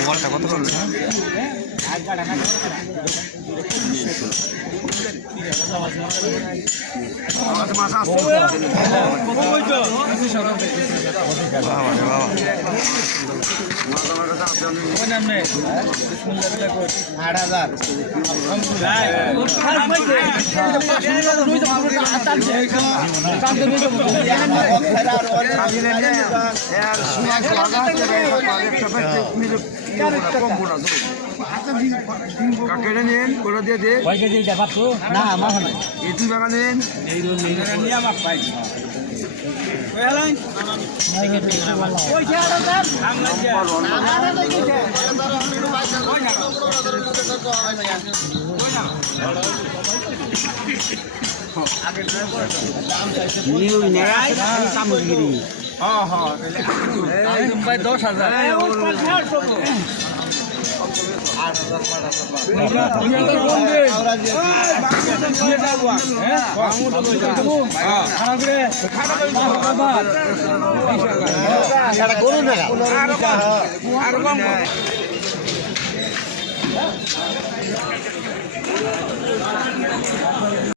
মোবাইলটা কত চলছে? কাকেরা নেন কোলা দিয়ে দে না আমার নাই এই দুই বাগা নেন ভাই 10,000 আর